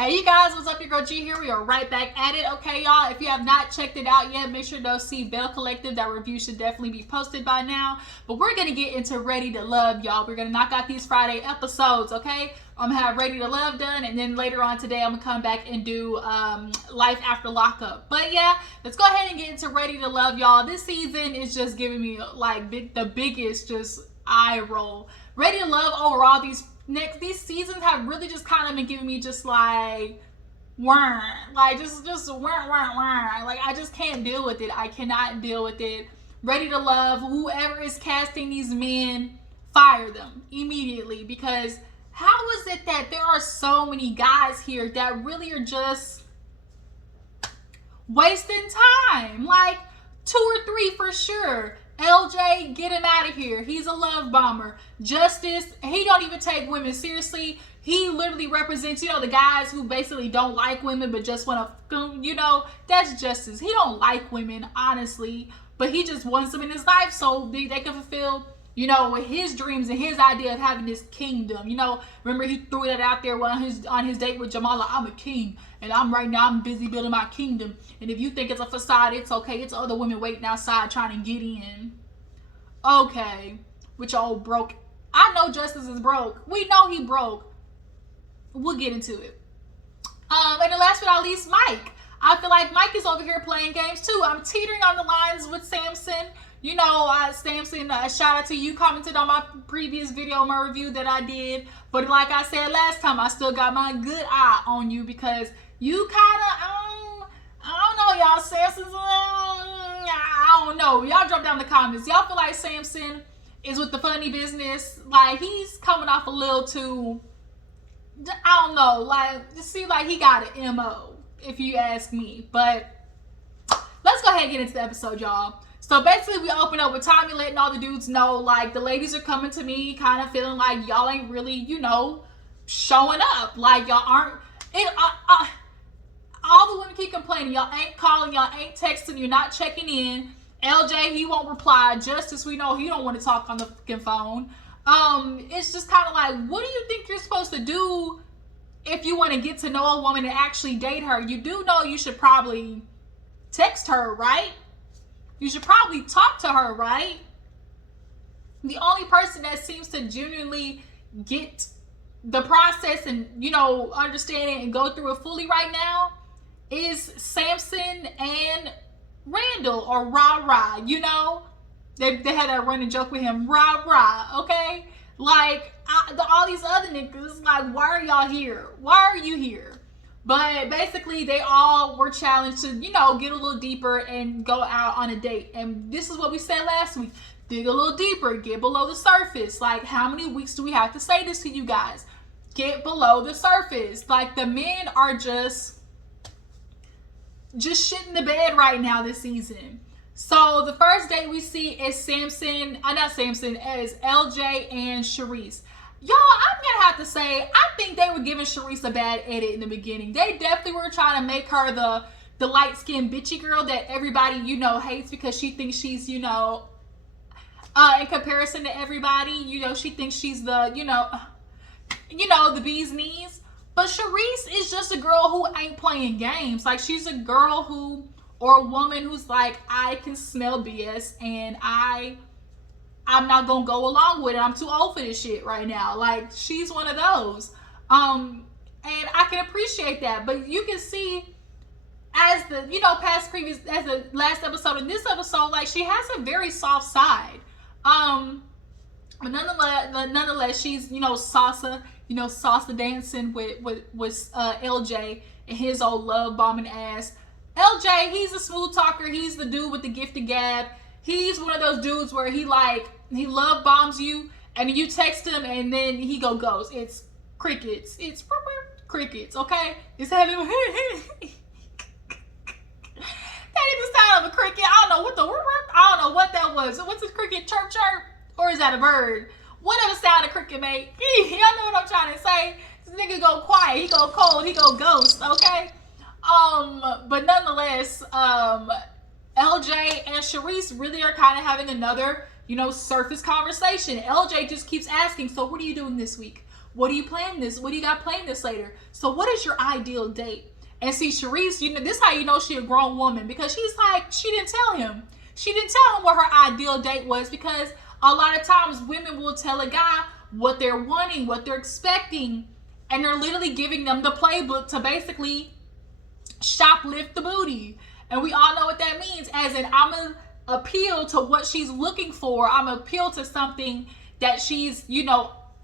Hey you guys, what's up? Your girl G here. We are right back at it. Okay, y'all, if you have not checked it out yet, make sure to go see Bell Collective. That review should definitely be posted by now. But we're going to get into Ready to Love, y'all. We're going to knock out these Friday episodes, okay? I'm going to have Ready to Love done, and then later on today, I'm going to come back and do Life After Lockup. But yeah, let's go ahead and get into Ready to Love, y'all. This season is just giving me like the biggest just eye roll. Ready to Love overall, these seasons have really just kind of been giving me just like whirr, like just whirr. Like I just can't deal with it. I cannot deal with it. Ready to Love, whoever is casting these men, fire them immediately, because how is it that there are so many guys here that really are just wasting time? Like 2 or 3 for sure. LJ, get him out of here. He's a love bomber. Justice, he don't even take women seriously. He literally represents, the guys who basically don't like women but just want to, that's Justice. He don't like women, honestly, but he just wants them in his life so they can fulfill, with his dreams and his idea of having this kingdom. Remember he threw that out there on his date with Jamala. I'm a king, and I'm busy building my kingdom. And if you think it's a facade, it's okay. It's other women waiting outside trying to get in. Okay, which all broke. I know Justice is broke. We know he broke. We'll get into it. And then last but not least, Mike. I feel like Mike is over here playing games too. I'm teetering on the lines with Samson. Samson, shout out to you, commented on my previous video, my review that I did. But like I said last time, I still got my good eye on you because you kind of, I don't know, y'all. Samson's, I don't know. Y'all drop down in the comments. Y'all feel like Samson is with the funny business? Like, he's coming off a little too, I don't know. Like, it seems like he got an MO, if you ask me. But let's go ahead and get into the episode, y'all. So basically, we open up with Tommy letting all the dudes know, like, the ladies are coming to me, kind of feeling like y'all ain't really, showing up. Like, y'all aren't. All the women keep complaining. Y'all ain't calling, y'all ain't texting, you're not checking in. LJ, he won't reply. Justice, we know he don't want to talk on the fucking phone. It's just kind of like, what do you think you're supposed to do if you want to get to know a woman and actually date her? You do know you should probably text her, right? You should probably talk to her, right? The only person that seems to genuinely get the process and, understand it and go through it fully right now is Samson and Randall, or Rah. They had that running joke with him, Rah, okay? Like, all these other niggas, like, why are y'all here? Why are you here? But basically, they all were challenged to, get a little deeper and go out on a date. And this is what we said last week. Dig a little deeper. Get below the surface. Like, how many weeks do we have to say this to you guys? Get below the surface. Like, the men are just shitting the bed right now this season. So, the first date we see is is LJ and Sharice. Y'all, I'm gonna have to say, I think they were giving Sharice a bad edit in the beginning. They definitely were trying to make her the light-skinned bitchy girl that everybody, hates because she thinks she's, in comparison to everybody, she thinks she's the, the bee's knees. But Sharice is just a girl who ain't playing games. Like, she's a girl or a woman who's like, I can smell BS and I'm not gonna go along with it. I'm too old for this shit right now. Like, she's one of those. And I can appreciate that. But you can see as the, as the last episode and this episode, like, she has a very soft side. But nonetheless, she's, salsa, salsa dancing with LJ and his old love bombing ass. LJ, he's a smooth talker. He's the dude with the gift of gab. He's one of those dudes where he love bombs you and you text him and then he ghost. It's crickets. It's crickets, okay? It's having that is the sound of a cricket. I don't know what that was. What's a cricket? Chirp chirp? Or is that a bird? Whatever sound a cricket make. Y'all know what I'm trying to say. This nigga go quiet. He go cold. He go ghost, okay? But nonetheless, LJ and Sharice really are kind of having another, surface conversation. LJ just keeps asking, so what are you doing this week? What do you plan this? What do you got planned this later? So what is your ideal date? And see, Sharice, this is how you know she a grown woman, because she's like, she didn't tell him. She didn't tell him what her ideal date was, because a lot of times women will tell a guy what they're wanting, what they're expecting, and they're literally giving them the playbook to basically shoplift the booty. And we all know what that means, as in, I'm going to appeal to what she's looking for. I'm going to appeal to something that she's,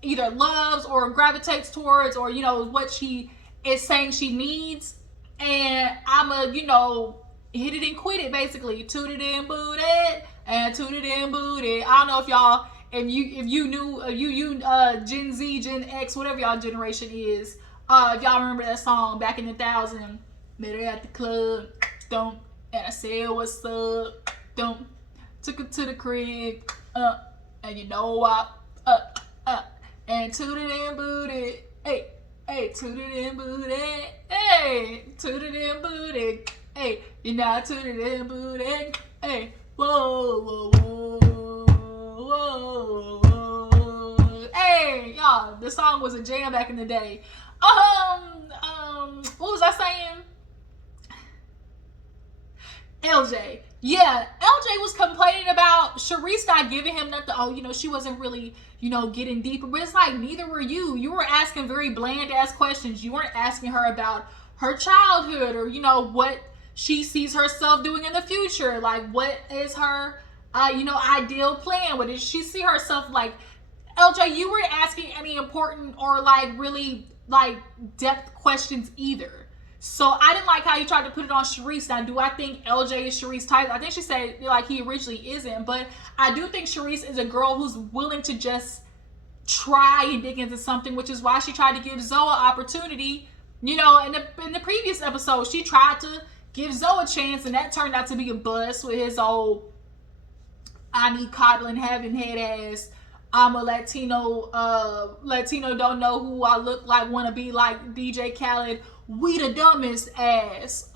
either loves or gravitates towards, or, what she is saying she needs. And I'm going to, hit it and quit it, basically. Toot it and boot it, and toot it and boot it. I don't know if y'all, if you knew, Gen Z, Gen X, whatever y'all generation is, if y'all remember that song back in the 2000s, met her at the club, don't, and I said, what's up, don't, took her to the crib, and and tooted and booted, hey, tooted and booted, hey, tooted and booted, hey, tooted and booted, hey, whoa, whoa, whoa, whoa, hey, y'all, the song was a jam back in the day. What was I saying? LJ. Yeah, LJ was complaining about Sharice not giving him nothing. Oh, she wasn't really, getting deeper. But it's like, neither were you. You were asking very bland-ass questions. You weren't asking her about her childhood, or, what she sees herself doing in the future. Like, what is her, ideal plan? What does she see herself like? LJ, you weren't asking any important or, really, depth questions either. So I didn't like how you tried to put it on Sharice. Now, do I think LJ is Sharice's type? I think she said he originally isn't, but I do think Sharice is a girl who's willing to just try and dig into something, which is why she tried to give Zoe an opportunity. In the previous episode, she tried to give Zoe a chance, and that turned out to be a bust with his old I need coddling, having head ass. I'm a Latino don't know who I look like, want to be like DJ Khaled. We the dumbest ass.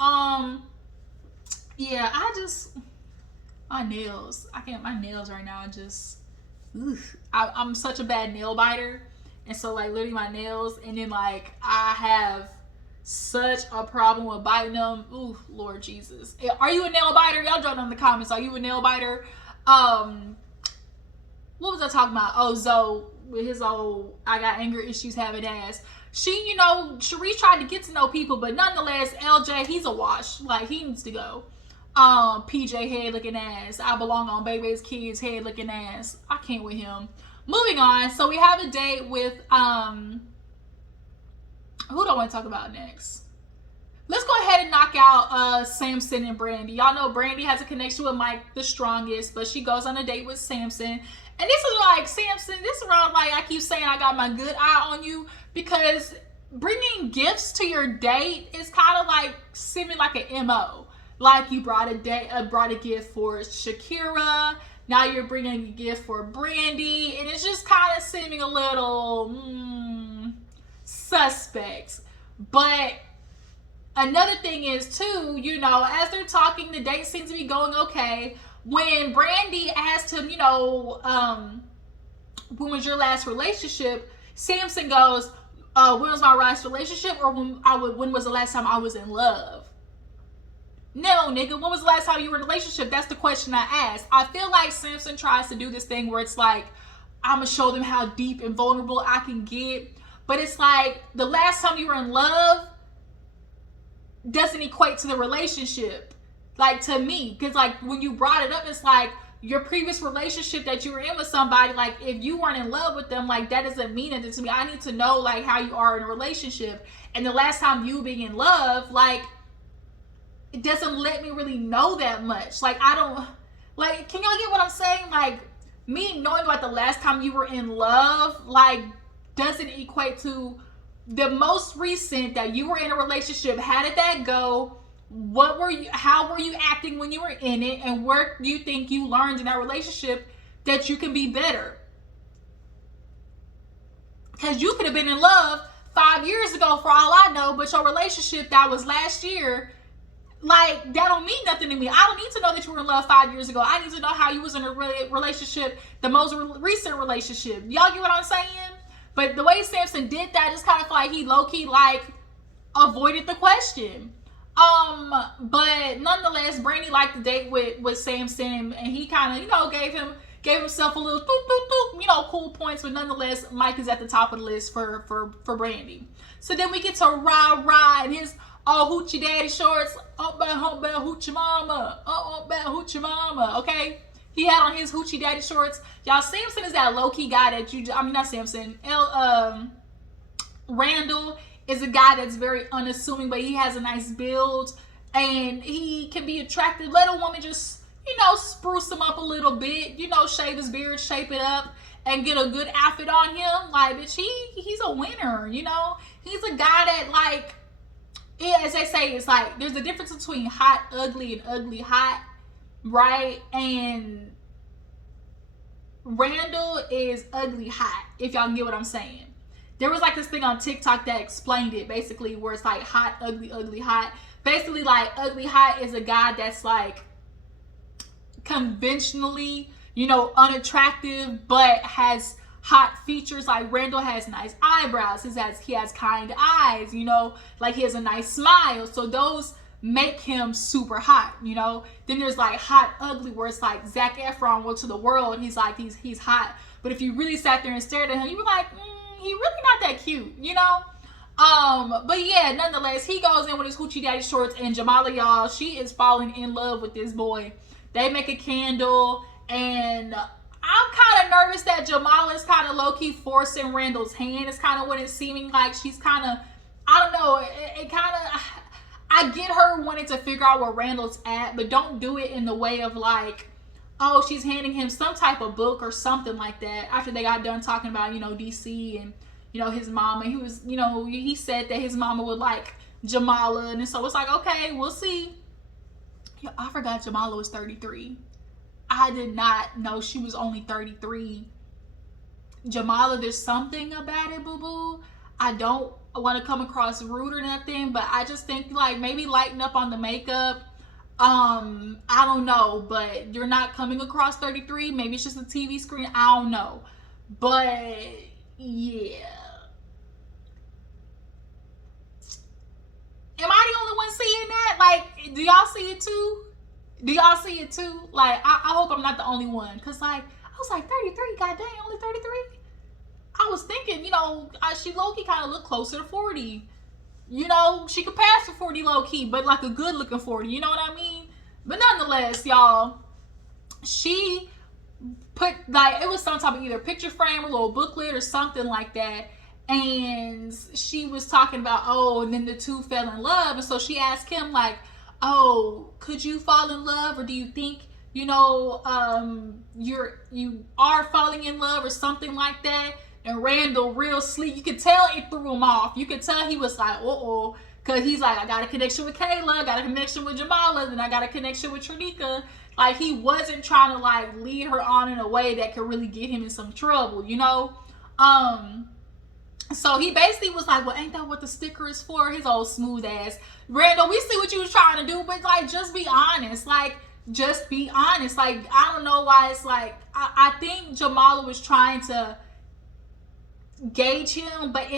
Yeah, my nails. My nails right now I'm such a bad nail biter. And so literally my nails, and then I have such a problem with biting them. Ooh, Lord Jesus. Are you a nail biter? Y'all drop in the comments. Are you a nail biter? What was I talking about? Oh, Zoe with his old I got anger issues having ass. She, Sharice tried to get to know people, but nonetheless, LJ, he's a wash. He needs to go. PJ head looking ass. I belong on Baby's Kids head looking ass. I can't with him. Moving on. So we have a date with, who do I want to talk about next? Let's go ahead and knock out Samson and Brandy. Y'all know Brandy has a connection with Mike the strongest, but she goes on a date with Samson. And this is Samson, this is around I keep saying I got my good eye on you, because bringing gifts to your date is kind of seeming like an MO. You brought a gift for Shakira, now you're bringing a gift for Brandy, and it's just kind of seeming a little suspect. But another thing is too, as they're talking, the date seems to be going okay. When Brandy asked him, when was your last relationship? Samson goes, when was my last relationship, or when was the last time I was in love? No, nigga, when was the last time you were in a relationship? That's the question I asked. I feel like Samson tries to do this thing where it's I'm gonna show them how deep and vulnerable I can get. But it's the last time you were in love doesn't equate to the relationship. To me, because when you brought it up, it's your previous relationship that you were in with somebody, if you weren't in love with them, that doesn't mean anything to me. I need to know how you are in a relationship. And the last time you being in love, it doesn't let me really know that much. I don't, can y'all get what I'm saying? Me knowing the last time you were in love, doesn't equate to the most recent that you were in a relationship. How did that go? How were you acting when you were in it? And what do you think you learned in that relationship that you can be better? Because you could have been in love 5 years ago for all I know, but your relationship that was last year, that don't mean nothing to me. I don't need to know that you were in love 5 years ago. I need to know how you was in a relationship, the most recent relationship. Y'all get what I'm saying? But the way Samson did that, just kind of like he low-key like avoided the question. But nonetheless, Brandy liked the date with Samson, and he kind of, gave himself a little cool points. But nonetheless, Mike is at the top of the list for Brandy. So then we get to Rah and his hoochie daddy shorts. Hoochie mama. Hoochie mama. Okay. He had on his hoochie daddy shorts. Y'all, Samson is that low-key guy that not Samson. Randall is a guy that's very unassuming, but he has a nice build and he can be attractive. Let a woman just, spruce him up a little bit, shave his beard, shape it up, and get a good outfit on him. Like, bitch, he's a winner, He's a guy that, like, as they say, it's like, there's a difference between hot, ugly, and ugly, hot, right? And Randall is ugly, hot, if y'all get what I'm saying. There was like this thing on TikTok that explained it, basically, where it's like hot, ugly, ugly, hot. Basically, like, ugly hot is a guy that's like conventionally, unattractive, but has hot features. Like Randall has nice eyebrows. He has kind eyes, like he has a nice smile. So those make him super hot, Then there's like hot, ugly, where it's like Zac Efron went to the world. He's like, he's hot. But if you really sat there and stared at him, you were like, he really not that cute, But yeah, nonetheless, he goes in with his hoochie daddy shorts, and Jamala, y'all, she is falling in love with this boy. They make a candle, and I'm kind of nervous that Jamala is kind of low-key forcing Randall's hand. It's kind of what it's seeming like. She's kind of, I don't know, it kind of, I get her wanting to figure out where Randall's at, but don't do it in the way of like, oh, she's handing him some type of book or something like that after they got done talking about, DC and, his mama. He was, he said that his mama would like Jamala. And so it's like, okay, we'll see. I forgot Jamala was 33. I did not know she was only 33. Jamala, there's something about it, boo-boo. I don't want to come across rude or nothing, but I just think like maybe lighten up on the makeup. I don't know, but you're not coming across 33. Maybe it's just a TV screen. I don't know. But yeah. Am I the only one seeing that? Like, do y'all see it too? Do y'all see it too? Like, I hope I'm not the only one. Cause like, I was like 33, god dang, only 33? I was thinking, she low-key kind of looked closer to 40. She could pass for 40 low-key, but like a good looking 40, you know what I mean? But nonetheless, y'all, she put like, it was some type of either picture frame or little booklet or something like that. And she was talking about, and then the two fell in love. And so she asked him like, could you fall in love? Or do you think, you are falling in love or something like that? And Randall, real sleek, you could tell it threw him off. You could tell he was like, because he's like, I got a connection with Kayla, got a connection with Jamala, then I got a connection with Trinika. Like, he wasn't trying to like lead her on in a way that could really get him in some trouble, So he basically was like, well, ain't that what the sticker is for? His old smooth ass. Randall, we see what you was trying to do, but like, just be honest. Like, just be honest. Like, I don't know why it's like, I think Jamala was trying to gauge him, but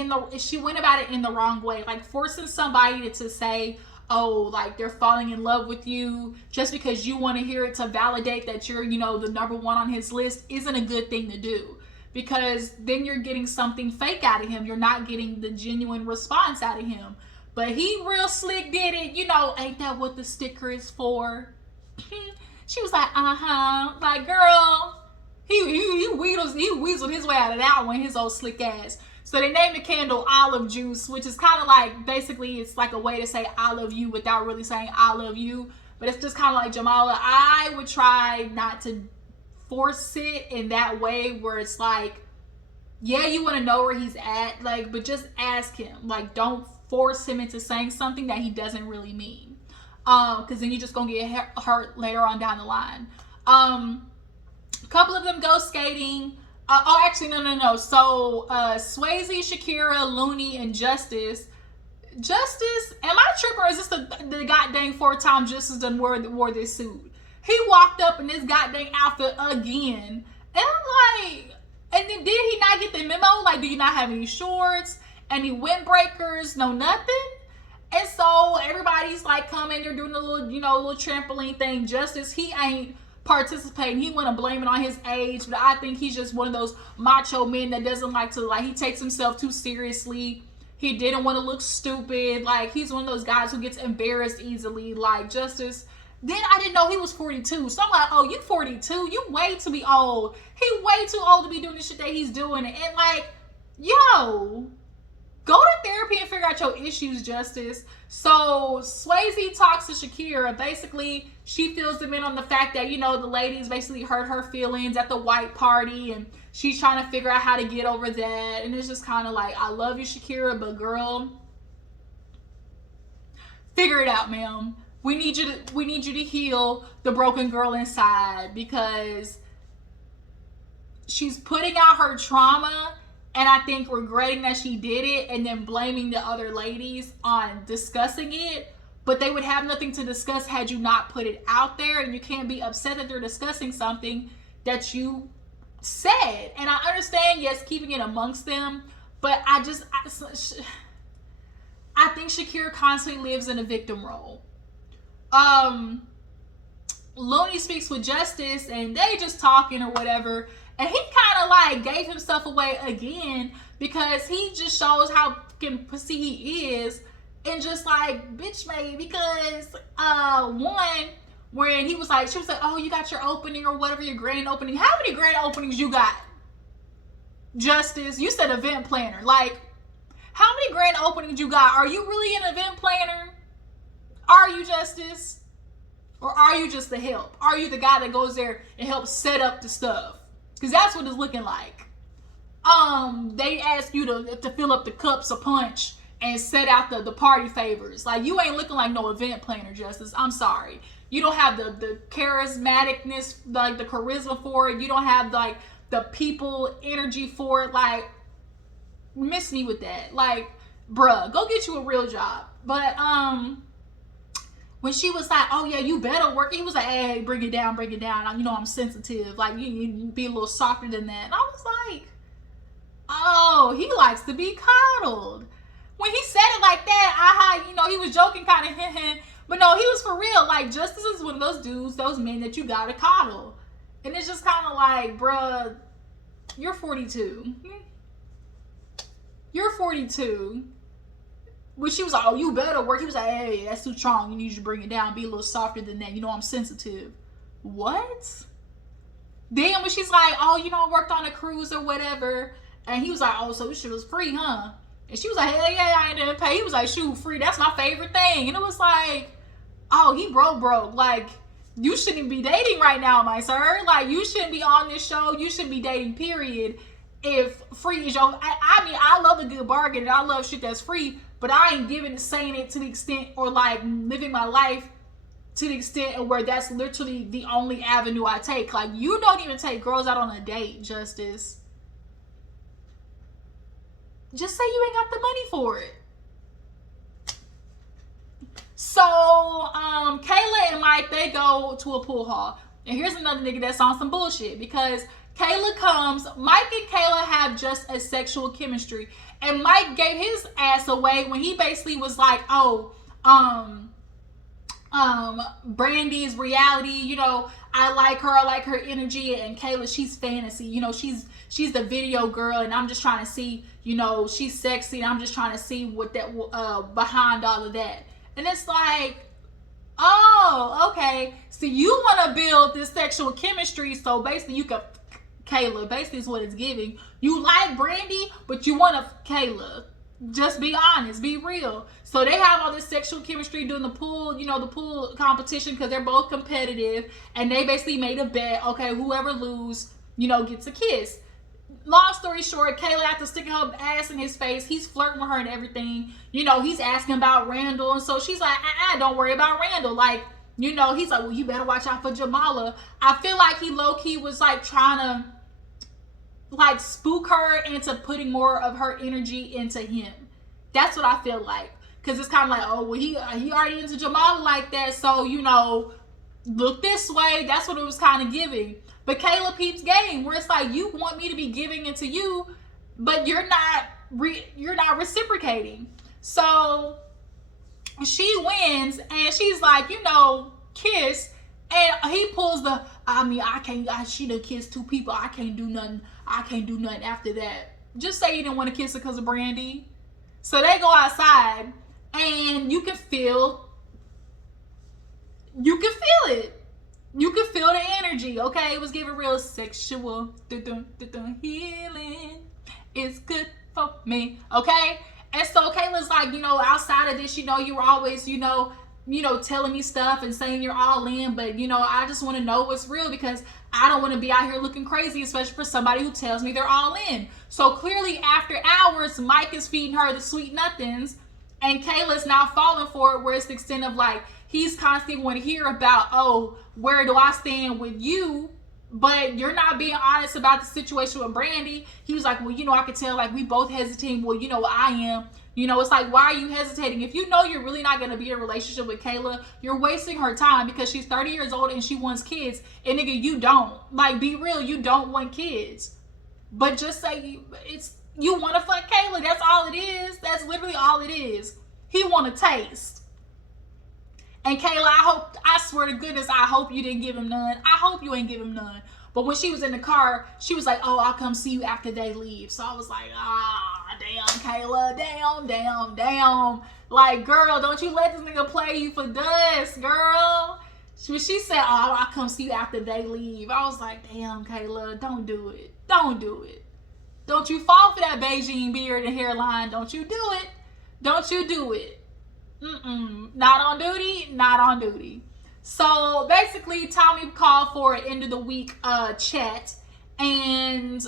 she went about it in the wrong way. Like, forcing somebody to say, like they're falling in love with you just because you want to hear it to validate that you're, the number one on his list isn't a good thing to do. Because then you're getting something fake out of him. You're not getting the genuine response out of him. But he real slick did it. Ain't that what the sticker is for? She was like, like, girl, he weaseled his way out of that one, his old slick ass. So they named the candle Olive Juice, which is kind of like, basically, it's like a way to say I love you without really saying I love you. But it's just kind of like, Jamala, I would try not to force it in that way where it's like, yeah, you want to know where he's at, like, but just ask him. Like, don't force him into saying something that he doesn't really mean, because then you're just gonna get hurt later on down the line. A couple of them go skating. Actually, no. So Swayze, Shakira, Looney, and Justice, am I tripping, or is this the goddamn fourth time Justice done wore this suit? He walked up in this goddamn outfit again. And I'm like, And then did he not get the memo? Like, do you not have any shorts? Any windbreakers? No nothing? And so everybody's like coming, they're doing a little, little trampoline thing. Justice, he ain't participating. He want to blame it on his age, but I think he's just one of those macho men that doesn't like to, he takes himself too seriously. He didn't want to look stupid. Like, he's one of those guys who gets embarrassed easily. Like, Justice, then I didn't know he was 42. So I'm like, oh, you 42? You way too be old. He way too old to be doing the shit that he's doing. And like, yo, go to therapy and figure out your issues, Justice. So Swayze talks to Shakira. Basically, she fills them in on the fact that, the ladies basically hurt her feelings at the white party, and she's trying to figure out how to get over that. And it's just kind of like, I love you, Shakira, but girl, figure it out, ma'am. We need you to heal the broken girl inside, because she's putting out her trauma, and I think regretting that she did it, and then blaming the other ladies on discussing it. But they would have nothing to discuss had you not put it out there, and you can't be upset that they're discussing something that you said. And I understand, yes, keeping it amongst them, but I think Shakira constantly lives in a victim role. Looney speaks with Justice, and they just talking or whatever, and he kind of gave himself away again, because he just shows how fucking pussy he is, and just bitch made, because one, when she was like, oh, you got your opening or whatever, your grand opening. How many grand openings you got, Justice? You said event planner. How many grand openings you got? Are you really an event planner? Are you, Justice? Or are you just the help? Are you the guy that goes there and helps set up the stuff? Because that's what it's looking like. They ask you to fill up the cups of punch and set out the party favors. You ain't looking like no event planner, Justice. I'm sorry. You don't have the charismaticness, the charisma for it. You don't have the people energy for it. Miss me with that. Bruh, go get you a real job. But when she was like, oh yeah, you better work, he was like, hey, bring it down. I'm sensitive. You be a little softer than that. And I was like, oh, he likes to be coddled. When he said it like that, he was joking kind of, but no, he was for real. Justice is one of those dudes, those men that you gotta coddle. And it's just kind of bruh, you're 42. You're 42. When she was like, oh, you better work, he was like, hey, that's too strong. You need to bring it down. Be a little softer than that. I'm sensitive. What? Then when she's like, oh, I worked on a cruise or whatever. And he was like, oh, so this shit was free, huh? And she was like, hell yeah, I didn't pay. He was like, shoot, free. That's my favorite thing. And it was like, oh, he broke. You shouldn't be dating right now, my sir. You shouldn't be on this show. You shouldn't be dating, period. If free is your, I love a good bargain, and I love shit that's free, but I ain't saying it to the extent, or living my life to the extent of where that's literally the only avenue I take. You don't even take girls out on a date, Justice. Just say you ain't got the money for it. So, Kayla and Mike, they go to a pool hall. And here's another nigga that's on some bullshit, because Kayla comes, Mike and Kayla have just a sexual chemistry. And Mike gave his ass away when he basically was like, oh, Brandy's reality, I like her energy, and Kayla, she's fantasy, she's the video girl, and I'm just trying to see, she's sexy, and I'm just trying to see what that, behind all of that. And it's oh, okay, so you want to build this sexual chemistry, so basically you can, Kayla, basically is what it's giving. You like Brandy, but you want to, Kayla, just be honest, be real. So they have all this sexual chemistry doing the pool, the pool competition, because they're both competitive, and they basically made a bet, okay, whoever lose, gets a kiss. Long story short, Kayla, after sticking her ass in his face, he's flirting with her and everything. He's asking about Randall, and so she's like, don't worry about Randall. He's like, well, you better watch out for Jamala. I feel like he low-key was trying to spook her into putting more of her energy into him. That's what I feel like. Because it's kind of oh, well, he already into Jamala like that, so, look this way. That's what it was kind of giving. But Kayla peeps game, where it's like, you want me to be giving into you, but you're not reciprocating. So she wins, and she's like, kiss. And he pulls the, she done kissed 2 people. I can't do nothing after that. Just say you didn't want to kiss her because of Brandy. So they go outside, and you can feel it. You can feel the energy, okay? It was giving real sexual healing. It's good for me, okay? And so Kayla's like, outside of this, you were always, telling me stuff and saying you're all in, but I just want to know what's real, because I don't want to be out here looking crazy, especially for somebody who tells me they're all in. So clearly after hours, Mike is feeding her the sweet nothings, and Kayla's now falling for it, where it's the extent of like, he's constantly want to hear about, oh, where do I stand with you? But you're not being honest about the situation with Brandy. He was like, well, I could tell, like, we both hesitating. Well, I am. It's like, why are you hesitating? If you know you're really not going to be in a relationship with Kayla, you're wasting her time, because she's 30 years old and she wants kids. And nigga, you don't. Like, be real, you don't want kids. But just say you want to fuck Kayla. That's all it is. That's literally all it is. He want a taste. And Kayla, I swear to goodness, I hope you didn't give him none. I hope you ain't give him none. But when she was in the car, she was like, oh, I'll come see you after they leave. So I was like, damn, Kayla, damn. Like, girl, don't you let this nigga play you for dust, girl. When she said, oh, I'll come see you after they leave, I was like, damn, Kayla, don't do it. Don't you fall for that Beijing beard and hairline. Don't you do it. Not on duty. So basically, Tommy called for an end of the week chat, and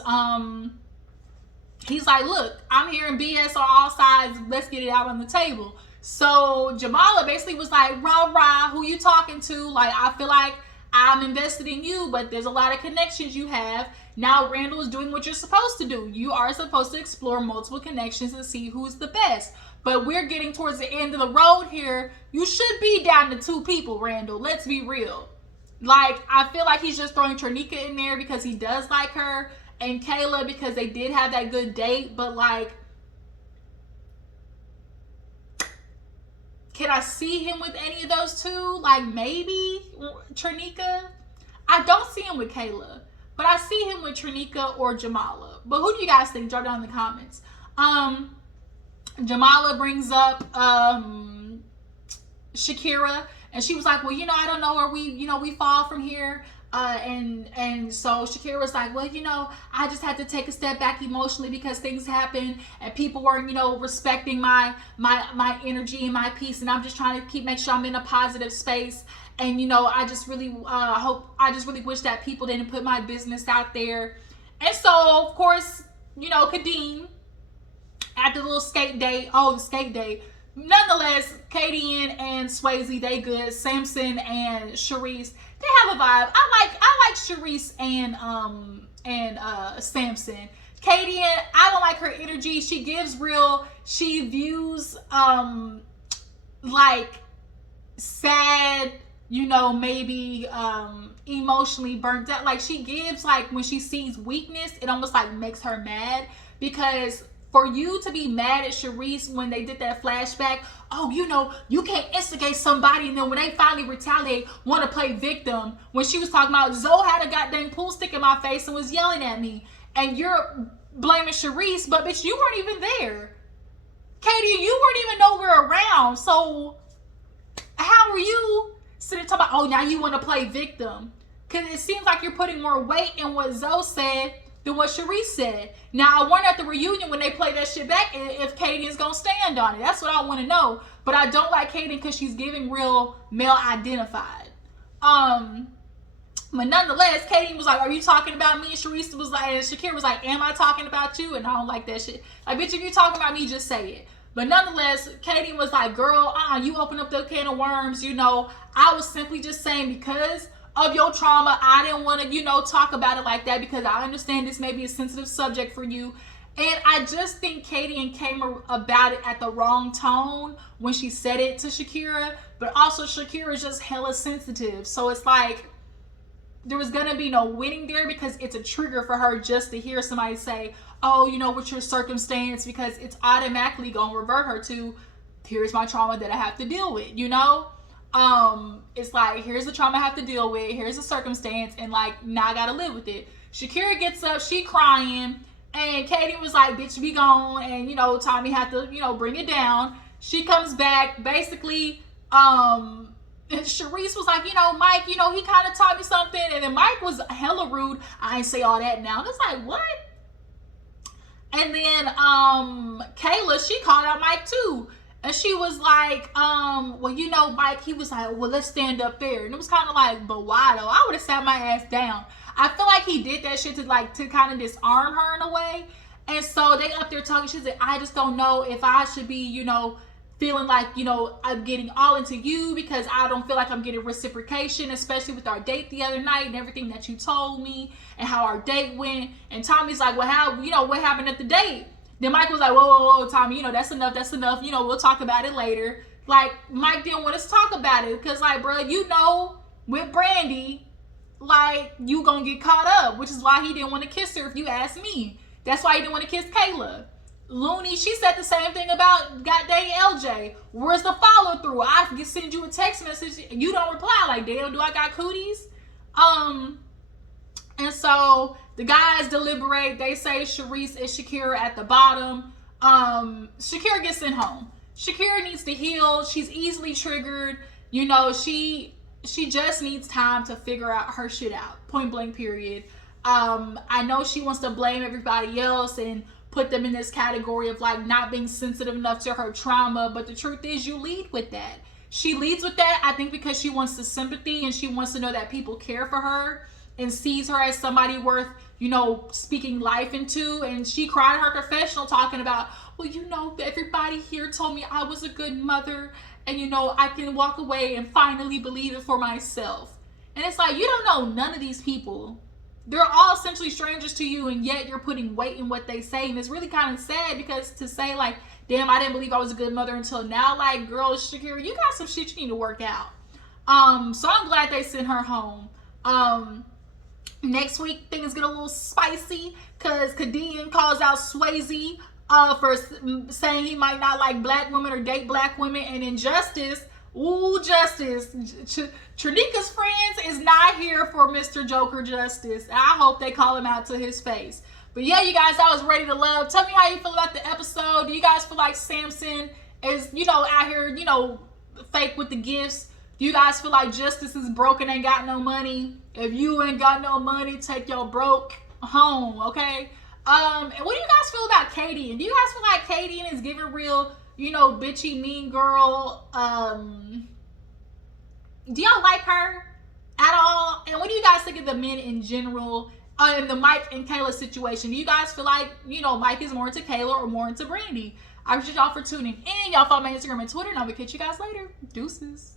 he's like, look, I'm hearing BS on all sides. Let's get it out on the table. So Jamala basically was like, rah, who you talking to? Like, I feel like I'm invested in you, but there's a lot of connections you have. Now Randall is doing what you're supposed to do. You are supposed to explore multiple connections and see who's the best. But we're getting towards the end of the road here. You should be down to 2 people, Randall. Let's be real. Like, I feel like he's just throwing Trinika in there because he does like her, and Kayla because they did have that good date. But, like, can I see him with any of those 2? Like, maybe Trinika? I don't see him with Kayla, but I see him with Trinika or Jamala. But who do you guys think? Drop down in the comments. Jamala brings up Shakira, and she was like, well, I don't know where we fall from here. And so Shakira was like, well, I just had to take a step back emotionally because things happened and people weren't, respecting my energy and my peace. And I'm just trying to make sure I'm in a positive space. And, I just really wish that people didn't put my business out there. And so, of course, Kadian, after the little skate day, nonetheless, Kadian and Swayze, they good. Samson and Charisse, they have a vibe. I like Charisse and Samson. Kadian, I don't like her energy. She gives real, she views like sad, maybe emotionally burnt out. Like, she gives, like, when she sees weakness, it almost like makes her mad, because for you to be mad at Charisse when they did that flashback, oh, you can't instigate somebody, and then when they finally retaliate, want to play victim. When she was talking about, Zoe had a goddamn pool stick in my face and was yelling at me, and you're blaming Charisse, but bitch, you weren't even there. Katie, you weren't even nowhere around. So how are you sitting talking about, oh, now you want to play victim? Because it seems like you're putting more weight in what Zoe said than what Charisse said. Now, I wonder at the reunion when they play that shit back if Kadian's gonna stand on it. That's what I want to know. But I don't like Kadian because she's giving real male identified. But nonetheless, Kadian was like, are you talking about me? And Charisse was like, and Shakira was like, am I talking about you? And I don't like that shit. Like, bitch, if you talking about me, just say it. But nonetheless, Kadian was like, girl, you open up the can of worms, I was simply just saying because of your trauma, I didn't want to, talk about it like that, because I understand this may be a sensitive subject for you. And I just think Kadian came about it at the wrong tone when she said it to Shakira. But also, Shakira is just hella sensitive. So it's like, there was gonna be no winning there, because it's a trigger for her just to hear somebody say, oh, you know, what's your circumstance, because it's automatically gonna revert her to, here's my trauma that I have to deal with, you know? It's like, here's the trauma I have to deal with, here's the circumstance, and like, now I gotta live with it. Shakira gets up, she crying, and Katie was like, bitch, be gone, and you know, Tommy had to, you know, bring it down. She comes back, basically, Sharice was like, you know, Mike, you know, he kind of taught me something, and then Mike was hella rude. I ain't say all that now. And it's like, what? And then Kayla, she called out Mike too. And she was like, well, you know, Mike, he was like, well, let's stand up there. And it was kind of like, but why though? I would have sat my ass down. I feel like he did that shit to kind of disarm her in a way. And so they up there talking. She said, I just don't know if I should be, you know, feeling like, you know, I'm getting all into you, because I don't feel like I'm getting reciprocation, especially with our date the other night and everything that you told me and how our date went. And Tommy's like, well, how, you know, what happened at the date? Then Mike was like, whoa, Tommy, you know, that's enough. You know, we'll talk about it later. Like, Mike didn't want us to talk about it because, like, bro, you know, with Brandy, like, you gonna get caught up, which is why he didn't want to kiss her, if you ask me. That's why he didn't want to kiss Kayla. Looney, she said the same thing about goddamn LJ. Where's the follow through? I can send you a text message, you don't reply. Like, damn, do I got cooties? And so the guys deliberate. They say Sharice and Shakira at the bottom. Shakira gets sent home. Shakira needs to heal. She's easily triggered. You know, she just needs time to figure out her shit out. Point blank, period. I know she wants to blame everybody else and put them in this category of like not being sensitive enough to her trauma, but the truth is you lead with that. She leads with that, I think, because she wants the sympathy and she wants to know that people care for her and sees her as somebody worth, you know, speaking life into. And she cried in her confessional talking about, well, you know, everybody here told me I was a good mother and, you know, I can walk away and finally believe it for myself. And it's like, you don't know none of these people. They're all essentially strangers to you, and yet you're putting weight in what they say. And it's really kind of sad, because to say like, damn, I didn't believe I was a good mother until now, like, girl, Shakira, you got some shit you need to work out. So I'm glad they sent her home. Next week, things get a little spicy, because Kadian calls out Swayze for saying he might not like black women or date black women. And in Justice, Trinika's friends is not here for Mr. Joker Justice. I hope they call him out to his face. But yeah, you guys, I was ready to love. Tell me how you feel about the episode. Do you guys feel like Samson is, you know, out here, you know, fake with the gifts? Do you guys feel like Justice is broke and ain't got no money? If you ain't got no money, take your broke home, okay? And what do you guys feel about Kadian? Do you guys feel like Kadian is giving real, you know, bitchy, mean girl? Do y'all like her at all? And what do you guys think of the men in general? In the Mike and Kayla situation, do you guys feel like, you know, Mike is more into Kayla or more into Brandy? I appreciate y'all for tuning in. Y'all follow my Instagram and Twitter, and I will catch you guys later. Deuces.